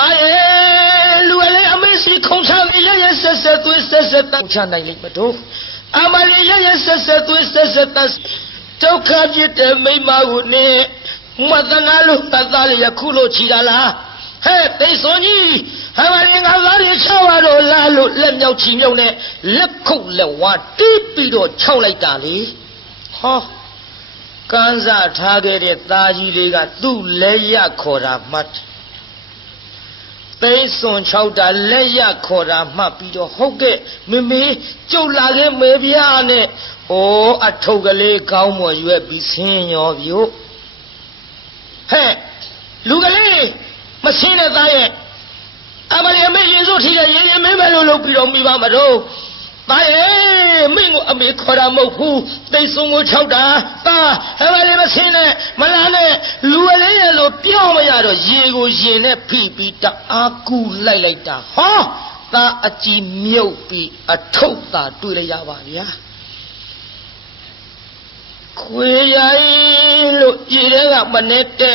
Tae, Luele, Amesi, Conchalia, Sessa, Twisted, Chana, Lipato. Amalia, Sessa, Twisted, Tokajit, Mima, Wune, Madanalu, Tadalia, Kulo, Chidala. Hey, they saw ye. Having a very shower, Lalo, Lemno Chimone, Lepco, what deep or Chola Dali. Ha. Kanza targeted Taji Liga, do Leia Kora Mat. Based on Chowda Leia Kora Mapido Hoke, Mimi, Jolage Mebiane, or a Togale Gaumo, you have been seeing of you. Hey, Lugale, Machina Diet. Amali amazing so here, you may look on me, Mamado. Tae, Mingo, a big Koramoku, they soon will chowda, have I never seen it? Malane, Luele, Piomayado, Yego, Yene, Pipita, Aku, Laita, ha, ta a Jimiopi, a tota, to the Yavaria. Quay, look, Yega, Manette,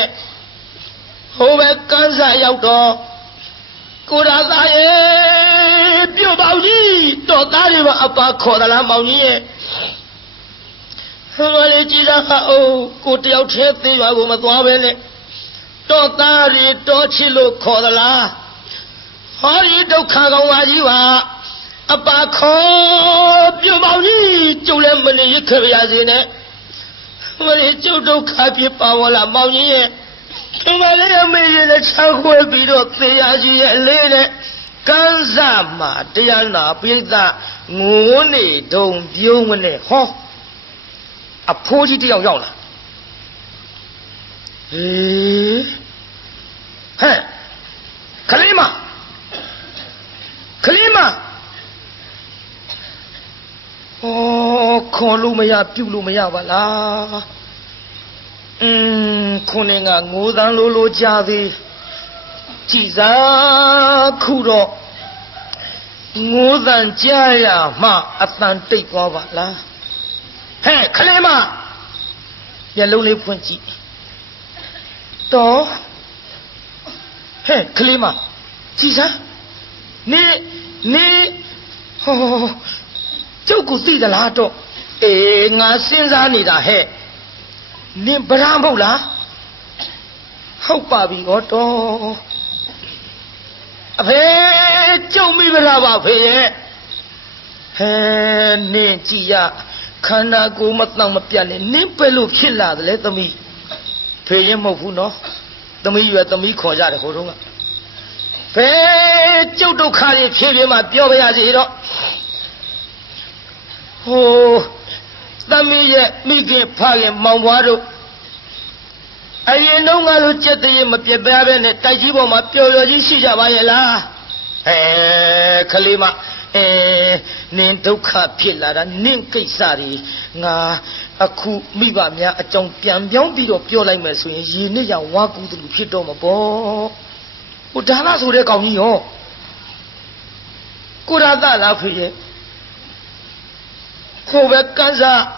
over Kanza Yaudo. Kurazaye, Biobauji, Totariva Apa Kodala Mauni. Valejira, oh, Kutia Cheti, Magumatwavene, Totari, Tochilo Kodala. Hori do Kagawajiva, Apa Ko, Biobauji, Julemani, Kaviazine. Valejo do Kapi Pawala Mauni. Malaya made a child will be the lady. Kanzama, Diana, Pita, Mooney, don't you when they ho a porty to Yola. Hey, Kalima, Kalima. Oh, Kolumaya, Pulumaya, Vala. Kuninga ngudan lolo javi Jiza kuro Ngudan jaya ma atan tikwa wala Hey, Kalema Yellow lip punchi To Hey, Kalema Jiza Ni Oh Joku see the lato Nga sinzanida he Nim Brambola How Babi Otto Ape Jomi Brava Pay He Nintia Kana go Matang Mapiani Nimpelu Killa let me Pay him of Uno the me you at the me Koja Horunga Pay Jodo Kari Chilima Pioya Zero Oh the me get Pagi Mawado I know I look at the Mapiaban, Tajibo, Mapiology, Sijavayela. Eh, Kalima, Nintoka Pilla, Ninkisari, Nga, Aku, Mibamia, a Jompian, Yombi of Piola Messu, Yinia, Waku to Pitoma Bo. Udana would have gone you. Could have that up here. Over Kanza.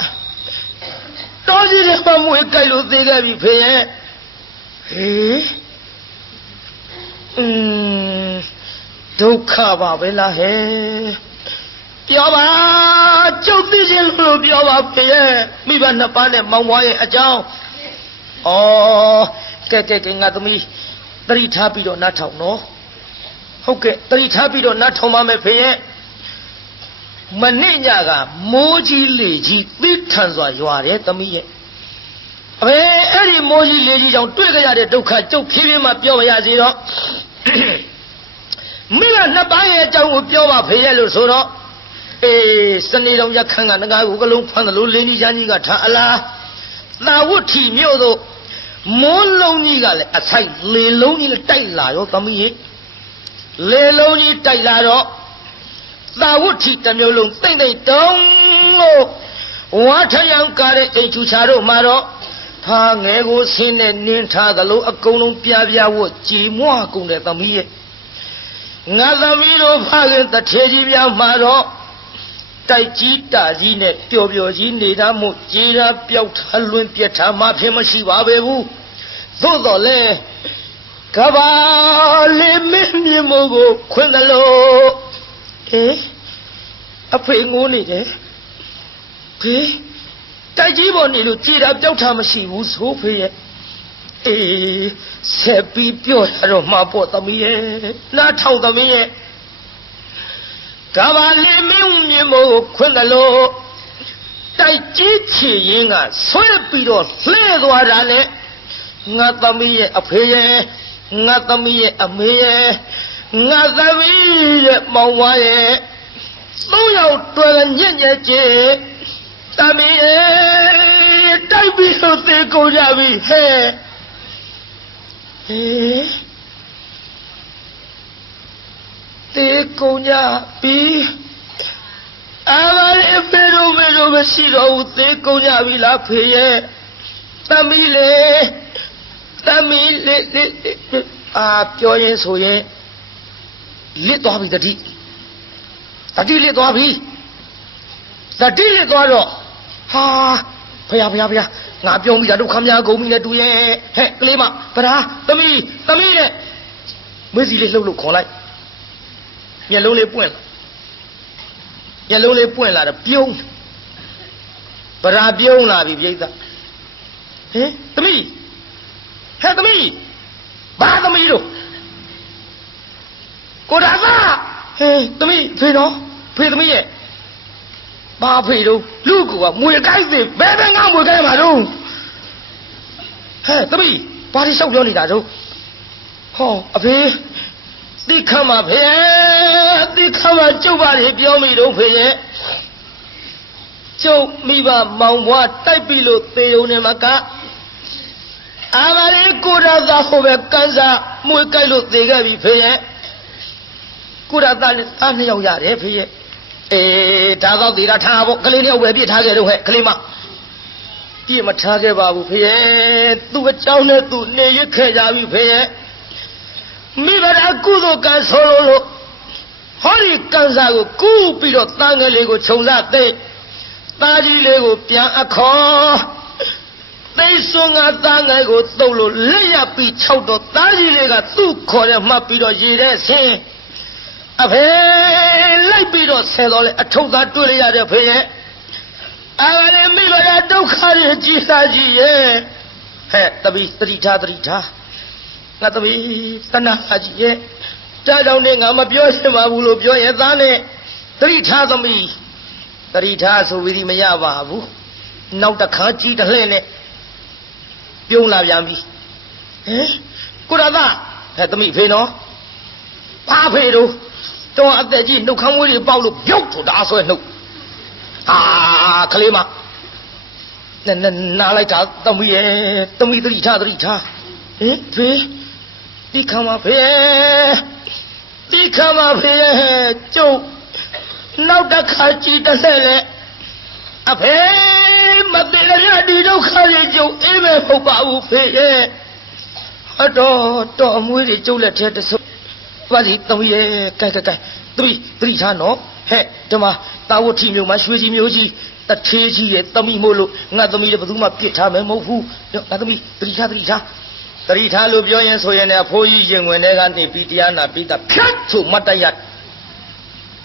Don't you ever wake I look the pay? Duka Villa he Piova, Jovision Piova Pay, Mivan upon a Mawai a jow. Oh, getting at me 3 happy or not no? Okay, 3 happy or not Tomame Pay. Maninaga, Moji Liji, big Tanzwa, you are at the me. Any Moji lady don't do it. Duka, to keep him up your Yaziro. Mila Nabaya Joe Piova Payelo Soro. Eh, Sunday of Yakanga, the guy who go from the Lulini Janiga Tala. Now, what he knew though? More lonely, a sight, lay lonely Taylor, or Tommy. Lay lonely Taylor. Now, what he done your long thing they don't know. What a young car in Chucharo Maro. Hang ego sin and Ninta, the low a column Piavia wood, Jimoa Kunde Tamie. Nazamiro Hagen, the Chevia Maro. Taijita, Zine, Piovio, Zinida, Mujira, Piot, Halun, Pieta, Mapimashi, Wabewu. Though le ကဘာလေးမင်းမြင်မို့ကိုခွင်တယ်လို့အဖေငိုးနေတယ်ဖေးတိုက်ကြီးပေါ်နေလို့ကြည်တာပျောက်တာမရှိဘူးဆိုဖေးရဲ့ဆက်ပြီးပြောရတော့မှာပေါ့သမီးရဲ့နားထောင်သမီးရဲ့ကဘာလေးမင်းမြင်မို့ကိုခွင်တယ်လို့တိုက်ကြီးချီရင်ကဆွဲပြီးတော့လှဲသွားတာနဲ့ငါသမီးရဲ့အဖေရဲ့ငါသမီးရဲ့အမေရဲ့ငါသမီးရဲ့မောင်ဝါရဲ့သုံးယောက်တွေ့ညက်ညက်ကျသမီးရဲ့တိုက်ပြီးတော့သေကုန်ကြပြီဟဲ့သေကုန်ကြပြီအားလည်းဖေတို့မရှိတော့ဘူးသေကုန်ကြပြီလားဖေရဲ့သမီးလေသမီးလေးပြောရင်ဆိုရင်လစ်သွားပြီတတိလစ်သွားပြီတတိလစ်သွားတော့ဟာဖယားငါပြောမိတာဒုက္ခများကုန်ပြီနဲ့တူရဲ့ဟဲ့ကလေးမဗရာသမီးနဲ့မေးစီလေးလှုပ်လို့ခေါ်လိုက်မျက်လုံးလေးပွင့်လာတော့ပြုံးဗရာပြုံးလာပြီပြိဿသမီးဟဲ့သမီးဘာသမီးတို့ကိုဒါသာသမီးဖေတော့ဖေသမီးရဲ့ဘာဖေတို့လူကမွေကိုက်သေးဘယ်ငါမွေကိုက်မှာတော့ဟဲ့သမီးဘာဒီလျှောက်ပြောနေတာတို့ဟောအဖေတိခမဖေတိခမကျုပ်ပါလေပြောမိတော့ဖေရဲ့ကျုပ်မိဘမောင်ဘွားတိုက်ပြီလို့သေုံနေမှာကအာမလေးကိုရသာဟိုပဲကန်စားမွေကြိုက်လို့သေခဲ့ပြီဖေရဲ့ကိုရသာနဲ့သားနှစ်ယောက်ရတယ်ဖေရဲ့ဒါတော့သေတာထားဖို့ကလေးနှစ်ယောက်ပဲပြစ်ထားခဲ့တော့ဟဲ့ကလေးမပြစ်မထားခဲ့ပါဘူးဖေရဲ့သူ့အကြောင်းနဲ့သူနေရခဲ့ကြပြီဖေရဲ့မိဘရာကုသိုလ်ကံဆိုလို့ဟောဒီကန်စားကိုကူးပြီးတော့တန်ငယ်လေးကိုခြုံစားသိသားကြီးလေးကိုပြန်အခေါ်သိစွန်ကသားငယ်ကိုတုပ်လို့လက်ရပြီး၆တော့သားကြီးလေးကသူ့ခေါ်တဲ့မှတ်ပြီးတော့ရေတဲ့ဆင်းအဖေလိုက်ပြီးတော့ဆဲတော့လေအထုပ်သားတွေ့ရတဲ့ဖေရဲ့အားလည်းမိဘရာဒုက္ခတွေကြီးစားကြီးရဲ့ဟဲ့တပီတတိထားငါသမီးတဏှာကြီးရဲ့တားကြောင့်နဲ့ငါမပြောရှင်းပါဘူးလို့ပြောရဲ့သားနဲ့တတိထားသမီးတတိထားဆိုပြီးမရပါဘူးနောက်တစ်ခါကြီးတစ်လှဲ့နဲ့ပြုံးလာပြန်ပြီကိုရသဟဲ့သမီးဖေနော်ဘာဖေတို့တော့အသက်ကြီးနှုတ်ခမ်းမွေးတွေပေါက်လို့ပြုတ်ဆိုတာဆွဲနှုတ်ကလေးမနားလိုက်တာသမီးရဲ့သမီးတတိထားဖေတိခမဖေကျုပ်နောက်တစ်ခါကြည့်တဲ့လေအဖေမသေးရဒီဒုက္ခတွေကျုပ်အေးပဲမဟုတ်ပါဘူးဖေရဲ့တော့အမွေးတွေကျုပ်လက်ထဲတဆုပ်ပါစီသမီးရဲ့ကဲသမီးတတိထားနော်ဟဲ့ဒီမှာတာဝတ်ထီမျိုးမှာရွှေကြီးမျိုးကြီးတထေးကြီးရဲ့သမီးမို့လို့ငါသမီးလည်းဘယ်သူမှပြစ်ထားမယ်မဟုတ်ဘူးငါသမီးတတိထားလို့ပြောရင်ဆိုရင်လည်းအဖိုးကြီးရင်ဝင်တဲ့ကနေပြီးတရားနာပြီးတာဖြတ်ဆိုမတ်တရ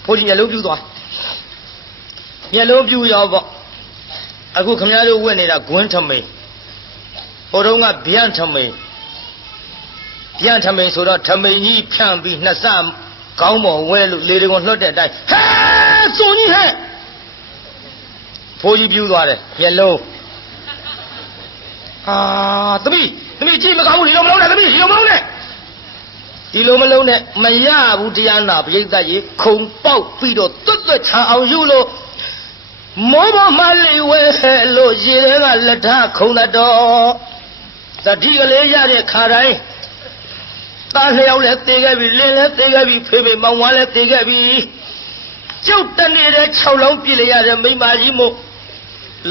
ဖိုးကြီးမျက်လုံးပြူသွားမျက်လုံးပြူရောပေါ့အခုခမရတို့ဝင်နေတာဂွန်းထမိန်ဟိုတုန်းကဗျံထမိန်ဆိုတော့ထမိန်ကြီးဖြန့်ပြီးနှစ်ဆကောင်းပေါ်ဝဲလို့လေတွေကိုလွှတ်တဲ့အတိုင်းဟဲစုံကြီးဟဲ့ဖိုးကြီးပြူသွားတယ်မျက်လုံးသမီးကြည့်မကောင်းဘူးဒီလိုမလုံးနဲ့သမီးဒီလိုမလုံးနဲ့မရဘူးတရားနာပရိသတ်ကြီးခုံပေါက်ပြီးတော့တွတ်ချအောင်ယူလို့မောဘမလေးဝဲလို့ရေထဲကလက်ထခုံတော့တတိကလေးရတဲ့ခါတိုင်းသားလျောက်လည်းတေခဲ့ပြီလင်းလည်းတေခဲ့ပြီဖေမေမောင်ဝါလည်းတေခဲ့ပြီကျုပ်တနေတဲ့6လုံးပြည့်လိုက်ရတဲ့မိမကြီးမို့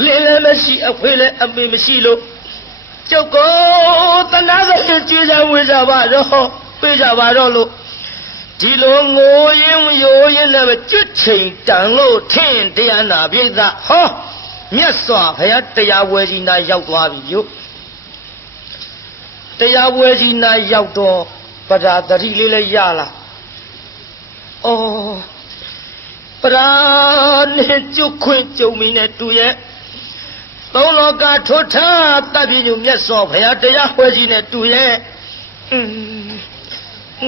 လင်းလည်းမရှိအဖေလည်းအမေမရှိလို့ကျုပ်ကိုတနာစင်ကြည်ကြဝေးကြပါတော့ပေးကြပါတော့လို့ဒီလိုငိုရင်ရိုးရင်လည်းကျွတ်ချိန်တန်လို့ထင်တရားနာပြိဿဟောမြတ်စွာဘုရားတရားဝယ်ကြီးနာရောက်သွားပြီယု တရားပွဲကြီးနာရောက်တော့ပဒါတတိလေးလည်းရလာဩပရာနဲ့ကျွတ်ခွင့်ကြုံမီနဲ့တူရဲ့သုံးလောကထွတ်ထားတပ်ပြညုမြတ်စွာဘုရားတရားပွဲကြီးနဲ့တူရဲ့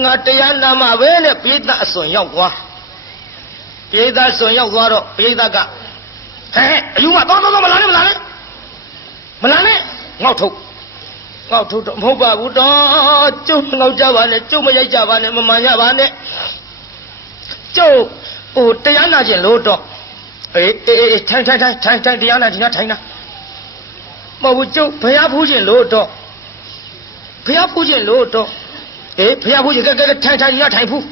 ငါတရားနာမှာပဲနဲ့ပိဋကအစွန်ရောက်သွားပိဋကစွန်ရောက်သွားတော့ပိဋကကဟဲ့အယူမတော့မလာနဲ့ငေါ့ထုတ်တော့မဟုတ်ပါဘူးတော့ကျုပ်ငေါ့ကြပါနဲ့ကျုပ်မရိုက်ကြပါနဲ့မမှန်ကြပါနဲ့ကျုပ်ဟိုတရားနာခြင်းလို့တော့အေးထိုင်တရားနာဒီနာထိုင်နာမဟုတ်ဘူးကျုပ်ဘုရားဖူးခြင်းလို့တော့အေးဘုရားဖူးခြင်းကဲထိုင်ဒီနာထိုင်ဖူး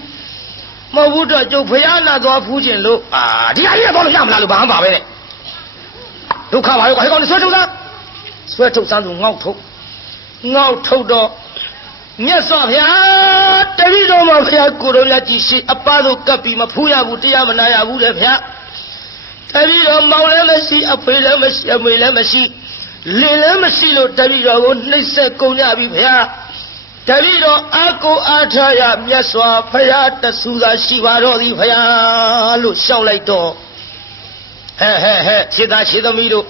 မဟုတ်ဘူးတော့ကျုပ်ဘုရားနာသွားဖူးခြင်းလို့ဒီဟာကြီးတော့လို့ရမလားလို့ဘာမှပါပဲနဲ့ဒုက္ခပါရောဟဲ့ကောင်ဆွဲထုတ်စမ်းသူငေါ့ထုတ်တော့မြတ်စွာဘုရားတပည့်တော်မှာဘုရားကိုယ်တော်မြတ်ကြီးရှိအပသို့ကပ်ပြီးမဖူးရဘူးတရားမနာရဘူးလေဘုရားတပည့်တော်မောင်လည်းမရှိအဖေလည်းမရှိအမေလည်းမရှိလင်လည်းမရှိလို့တပည့်တော်ကိုနှိပ်စက်ကုန်ကြပြီဘုရားတပည့်တော်အာကိုအားထားရမြတ်စွာဘုရားတဆူသာရှိပါတော့သည်ဘုရားလို့ရှောက်လိုက်တော့ဟဲ့ခြေသားခြေသမီးတို့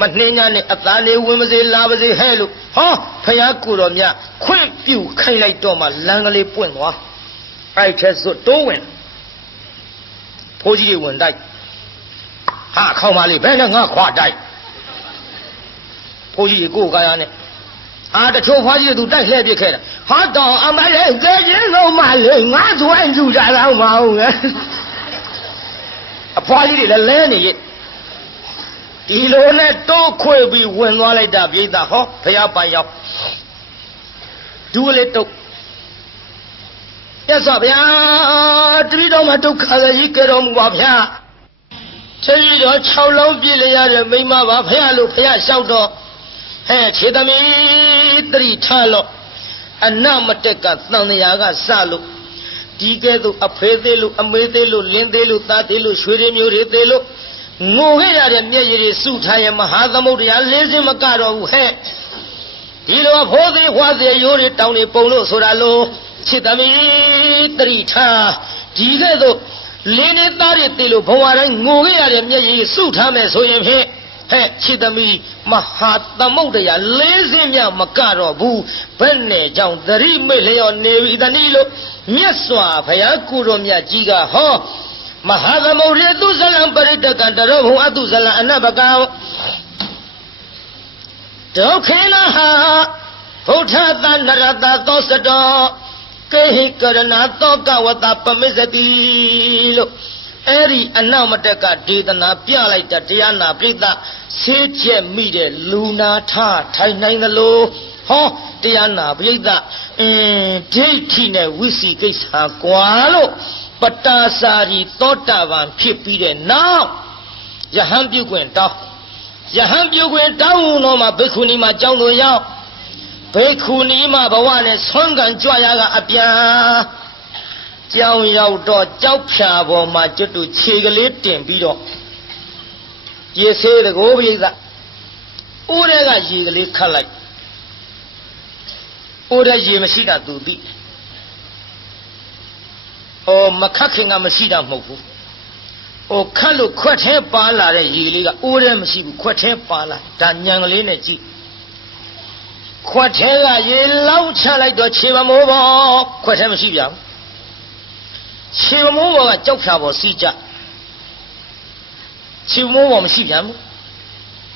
မနှင်းညာနဲ့အသားလေးဝင်မစေလာပါစေဟဲ့လို့ဟောဖယားကိုတော်မြတ်ခွင့်ပြုခိုင်းလိုက်တော့မှလမ်းကလေးပွင့်သွားအဲ့ထက်စွတ်တိုးဝင်ဖိုးကြီးတွေဝင်တိုက်ဟာခေါင်းမလေးဘယ်နဲ့ငါခွာတိုက်ဖိုးကြီးတွေကိုကာရနဲ့တချို့ဖွားကြီးတွေသူတိုက်လှည့်ပြခဲ့တာဟာတော့အမလေးကဲချင်းလုံးမလေးငါသွင်းကြတာတော့မဟုတ်ငယ်အဖွားကြီးတွေလည်းလဲနေရဲ့ဒီလိုနဲ့တိုးခွေပြီးဝင်သွားလိုက်တာပြည်သားဟောဘုရားပိုင်ရောက်ဒူးလေးတုတ်ရသော်ဗျာတတိတော်မှာဒုက္ခကြီးကြတော်မူပါဗျာတတိတော်6လုံးပြည့်လျရတဲ့မိမပါဘုရားလို့ဘုရားလျှောက်တော့ဟဲ့ခြေသမီးတတိထားလို့အနမတက်ကသံဃာကစလို့ဒီကဲ့သို့အဖေသေးလို့အမေသေးလို့လင်းသေးလို့သားသေးလို့ရွှေရည်မျိုးတွေသေးလို့ငိုခဲ့ရတဲ့မျက်ရည်တွေစုထားရဲ့မဟာသမုဒ္ဒရာလေးစင်းမကတော့ဘူးဟဲ့ဒီလိုဖိုးသေးဝါသေးရိုးတွေတောင်းနေပုံလို့ဆိုတာလို့ချစ်သမီးတတိထားဒီကဲ့သို့လင်းနေသားတွေတေလို့ဘဝတိုင်းငိုခဲ့ရတဲ့မျက်ရည်စုထားမယ်ဆိုရင်ဖြင့်ဟဲ့ချစ်သမီးမဟာသမုဒ္ဒရာလေးစင်းမြမကတော့ဘူးဘယ်နဲ့ကြောင့်သတိမေ့လျော်နေပြီတနည်းလို့မြတ်စွာဘုရားကိုယ်တော်မြတ်ကြီးကဟောမဟာသမုဒ္ဒရာသူဇလံပရိတကံတရောဘုံအတုဇလံအနဘကံဒုက္ခေနဟာဗုဒ္ဓသနရတသောစတောကေဟိကရဏသောကဝတပမစ္စတိလို့အဲ့ဒီအနောက်မတက်ကဒေသနာပြလိုက်တဲ့တရားနာပြိဿဆေးချက်မိတဲ့လူနာထထိုင်နိုင်သလိုဟောတရားနာပြိဿဒိဋ္ဌိနဲ့ဝိစီကိစ္စကွာလို့ပတာစာရီသောတာပန်ဖြစ်ပြီးတဲ့နောက်ယဟန်ပြုခွင့်တောင်းတော့မှဘိက္ခုနီမှာကြောင်းတော်ရောက်ဘိက္ခုနီမှာဘဝနဲ့ဆွမ်းကန်ကြွရကအပြန်ကြောင်းရောက်တော့ကြောက်ဖြာပေါ်မှာကျွတ်တူခြေကလေးတင်ပြီးတော့ရေဆေးတကိုးပိဿဦးတဲ့ကရေကလေးခတ်လိုက်ဦးတဲ့ရေမရှိတာသူသိမခတ်ခင်ကမရှိတာမဟုတ်ဘူးခတ်လို့ခွက်ထဲပါလာတဲ့ရေလေးကအိုးထဲမရှိဘူးခွက်ထဲပါလာဒါညံကလေးနဲ့ကြည့်ခွက်ထဲကရေလောင်းချလိုက်တော့ခြေပမိုးပေါ်ခွက်ထဲမရှိပြန်ဘူးခြေပမိုးပေါ်ကကြောက်ဖြာပေါ်စီးကြခြေပမိုးပေါ်မရှိပြန်ဘူး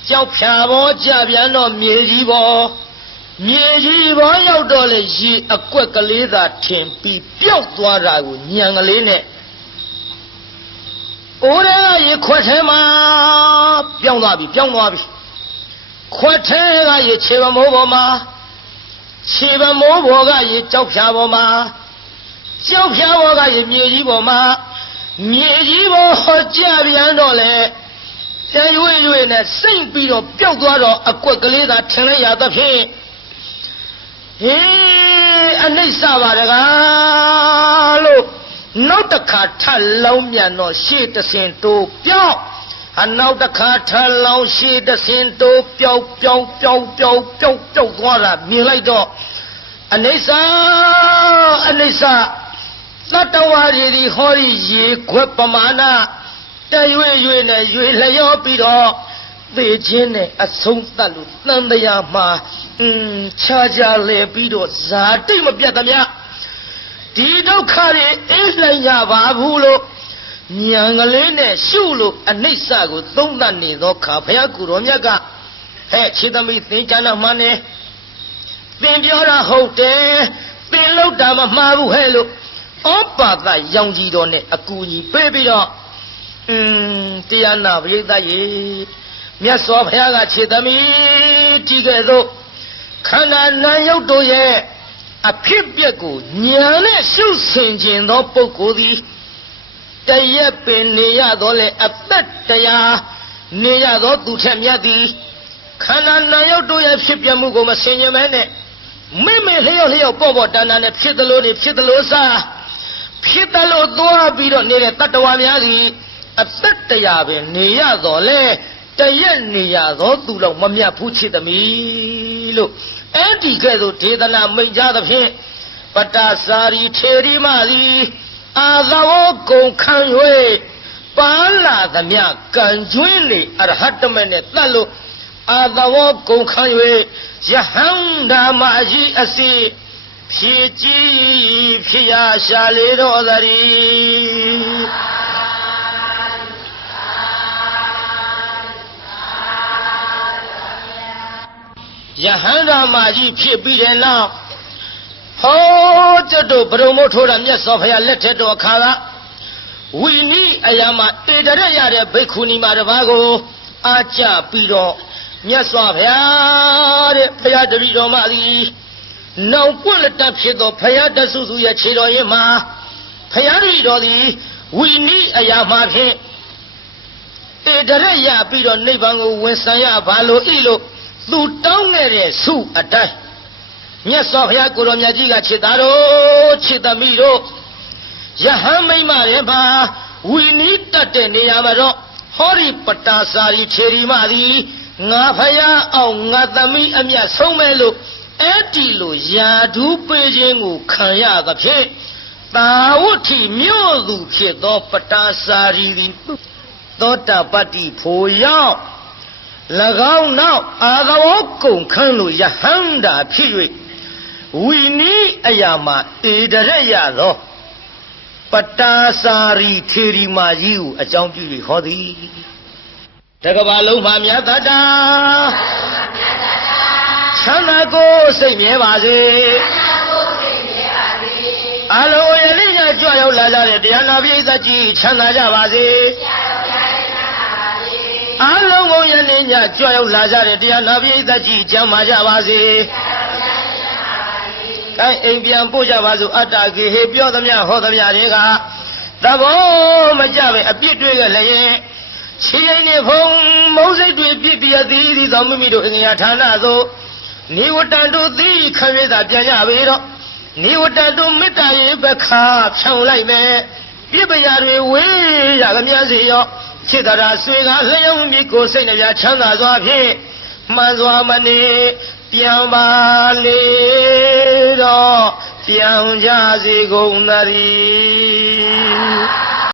ကြောက်ဖြာပေါ်ကြပြန်တော့မြေကြီးပေါ်ရောက်တော့လေရေအကွက်ကလေးသာထင်ပြီးပျောက်သွားတာကိုညံကလေးနဲ့အိုးထဲကရေခွက်ထဲမှာပြောင်းသွားပြီခွက်ထဲကရေခြေပမိုးပေါ်မှာခြေပမိုးပေါ်ကရေကြောက်ဖြာပေါ်မှာကြောက်ဖြာပေါ်ကရေမြေကြီးပေါ်မှာမြေကြီးပေါ်ကြပြန်တော့လေပြန်ရွေ့နဲ့စိမ့်ပြီးတော့ပျောက်သွားတော့အကွက်ကလေးသာထင်လိုက်ရသဖြင့်အနိစ္စပါတကားလို့နောက်တစ်ခါထလောင်းမြန်တော့ရှေ့တဆင်တိုးပြောင်းနောက်တစ်ခါထလောင်းရှေ့တဆင်တိုးပြောင်းသွားတာမြင်လိုက်တော့ Anisa, not the worry, holy ye, quip pamana, the you lay your pido, the gene, a song talu, none the yama, charger le pido, zatim of yatamia. Dido carry is like Yavabulo, Nyangalene, Shulu, and Nisago, don't need no Kapayakuronyaga. Hey, Chidami, think of money. Then you're a hotel, then low down a maru hello. Oh, but that young Gidone, a coolie baby dog. Tiana, Rita ye. Yes, of Haga Chidami, Tigado. Kana Nayo do ye. A pipiago, Nyane, shoe singeing no pocodi. The yeppin near dole, a betaya, near do to Tamiadi. Kana Nayo do ye ship Yamugo, my senior man. Meme Leo Bobo done and a Pitalosa. Pitalo doa bido near Tatawamiadi. A betaya, near dole. The yen near do to Mamia Puchi the Milo. Anti Gado Tedana Majada Pin, Patasari Cherry Mali, Azao Go Kanway, Pala the Mia, Ganjuini, at Hataman at Lalo, Azao Go Kanway, Yahanda Maji Asi, Piji, Pia Shali Rosari. Yahanda Maji Pipi now. Oh, to promote and yes of her letter to Akara. We need Ayama, Edarea, Bekuni Maravago, Acha Pido, yes of her, Payadrido Mali. No quality Chido, Payada Suzuya Chido Yema, Payadridoli, we need Ayama. Edarea Pido Nebango, Westaya, Valo Ilo. Lu down ere su atai. Nyaso ya Kuromyajiga Chitaro, Chitamiro. Yahamai Mareba, we need that any Amaro, Hori Patasari Cherry Mari, Nafaya, or Natami Amia Somelo, Etilo, Yadu Pejingu, Kaya the Pe, Tauti Myodu Chedo Patasari, Dota Pati Poya. Lagao now, Adawoko Kanu Yahanda Piri. We need Ayama, Edareya, Patasari Terimayu, a jumpy hodi. Tagabalo Mamiata Chanago Senyevase Alo Elina Joyo Lazare, Diana Vidaji, Chanajavase. Along Yanina, Joy of Lazare, Diana, the G, Jamajavasi. Abian Pujavazu, Ataki, Hippodamia, Hodamia, Davo, Majave, a bit regular. She ain't home, Moses will be a deed, the Mumido in Yatanazo. Niwatan do thee, carry that Janavero. Niwatan do Mita, Beka, Chow like me. Ibayari, way, Yagamazio. Chidara Swinga, Leon Miko, Senaya Chana Zwapi, Mazwamani, Piamale, Piam Jazi Gonari.